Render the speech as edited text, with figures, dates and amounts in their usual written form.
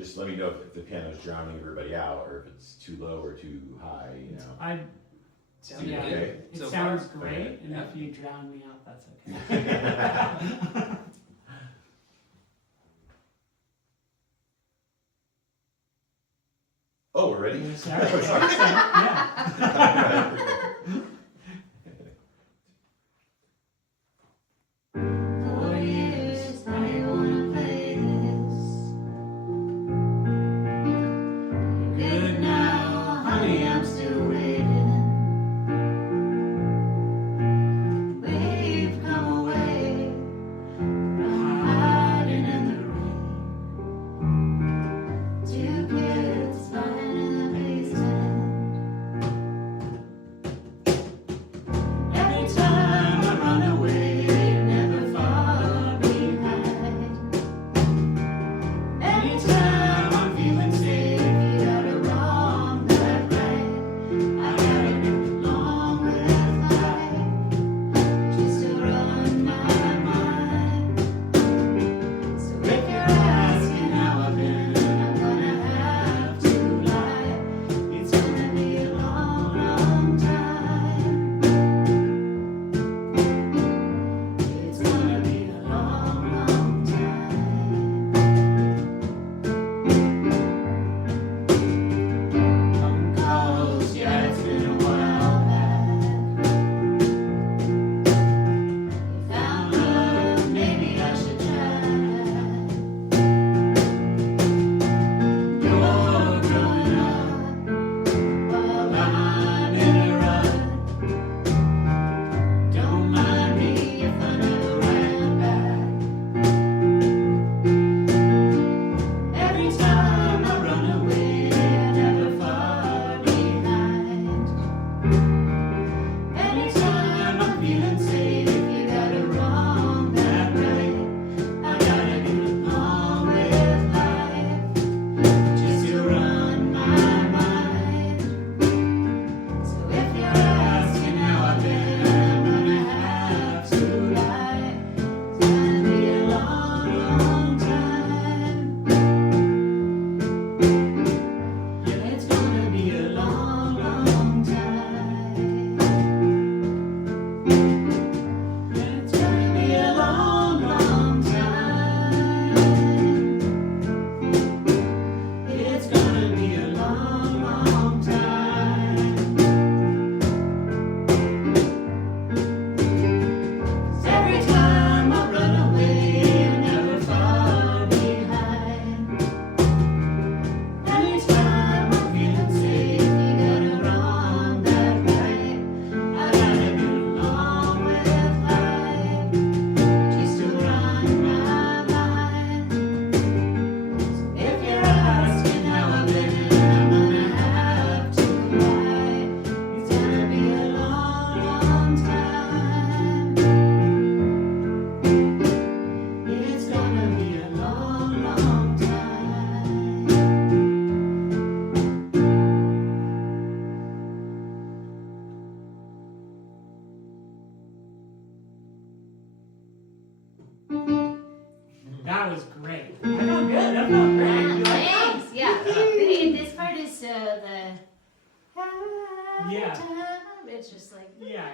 just let me know if the piano's drowning everybody out, or if it's too low or too high, you know. Yeah, okay? it So sounds far? great, Okay. and if you drown me out, that's okay. Oh, we're ready? You wanna start? Yeah. For years, I wanna play this. You're good now, honey, I'm still waiting. We've come away from hiding in the rain. Two kids lying in the basement. Every time I run away, never far behind. Anytime I'm feeling safe, you got it wrong, that right. I gotta get along with life, just to run my mind. So if you're asking how I've been, I'm gonna have to lie. It's gonna be a long, long time. It's gonna be a long, long time. Phone calls, yeah, it's been a while back. You found love, maybe I should try. You're growing up while I'm in a rut. Don't mind me if I never ran back. Every time I run away, never far behind. Anytime I'm feeling safe, you got it wrong, that right. I gotta get along with life, just to run my mind. So if you're asking how I've been, I'm gonna have to lie. It's gonna be a long, long time. Yeah, it's gonna be a long, long time. Yeah, it's gonna be a long, long time. It's gonna be a long, long time. 'Cause every time I run away, I'm never far behind. Anytime I'm feeling safe, you got it wrong, that right. I gotta get along with life, just to run my mind. So if you're asking how I've been, I'm gonna have to lie. It's gonna be a long, long time. It's gonna be a long, long time. That was great. I felt good. That felt great. You like that? Thanks. Yeah. And this part is the Yeah. It's just like Yeah.